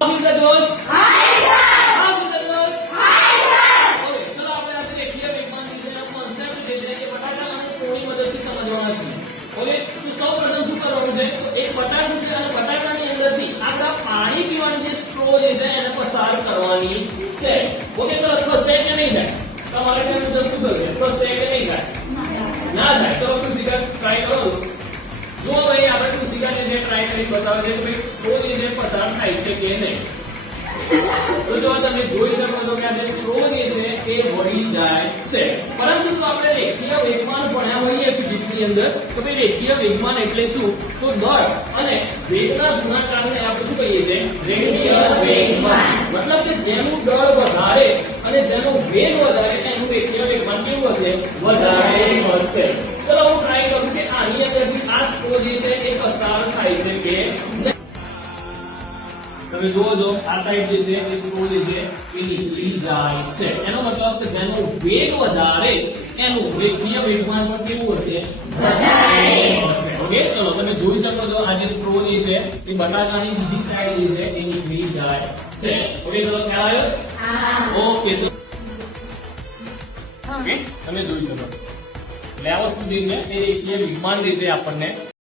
How is the doors? Hi, sir. How is the doors? Hi, sir. Okay, ચલો આપણે આજે રેખીય વેગમાન વિશેનો કોન્સેપ્ટ જે છે એ બટાકા અને સ્ટ્રોની મદદથી સમજવાના છે. ઓકે, તો સૌપ્રથમ શું કરવાનું છે? તો એક બટાકું છે અને બટાકાની અંદરથી આપણા પાણી પીવાની જે સ્ટ્રો જે છે એને પસાર કરવાની છે. ઓકે, તો થશે કે નહીં થાય? તમારે ત્યાં મુજબ શું થશે? થશે કે નહીં થાય? ના થાય. તો કૃષિકા ટ્રાય કરો. જો ભાઈ આપણે કૃષિકાને જે ટ્રાય કરી બતાવે છે કે ભાઈ સ્ટ્રો જે છે પસાર થાય છે કે નહીં. તો જો તમે જોઈ શકો છો કે આ જે સ્ટ્રો જે છે એ વળી જાય છે. પરંતુ જો આપણે રેખીય વેગમાન ભણ્યા હોઈએ ફિઝિક્સની અંદર તો ભાઈ રેખીય વેગમાન એટલે શું? તો દર અને વેગના ગુણાકારને આપણે શું કહીએ છીએ? રેખીય વેગમાન. મતલબ કે જેનું દળ વધારે અને જેનો વેગ વધારે એનું રેખીય વેગમાન કેવું હશે? વધારે હશે. ચલો હું ટ્રાય કરું કે આની અંદરથી આ સ્ટ્રો જે છે એ પસાર થાય છે કે નહીં. તમે જુઓ છો આ સાઈડ જે છે એ સ્ટ્રો જે છે એ નીકળી જાય છે. એનો મતલબ કે જેનો વેગ વધારે એનું રેખીય વેગમાન પણ કેવું હશે? વધારે હશે. ઓકે, ચલો તમે જોઈ શકો છો આ જે સ્ટ્રો જે છે એ બટાકાની બીજી સાઈડ જે છે એ નીકળી જાય છે. ઓકે, ચલો ખ્યાલ આવ્યો? હા. ઓકે, તો ઓકે તમે જોઈ શકો એટલે આ વસ્તુ જે છે એ રેખીય વેગમાન જે છે આપણને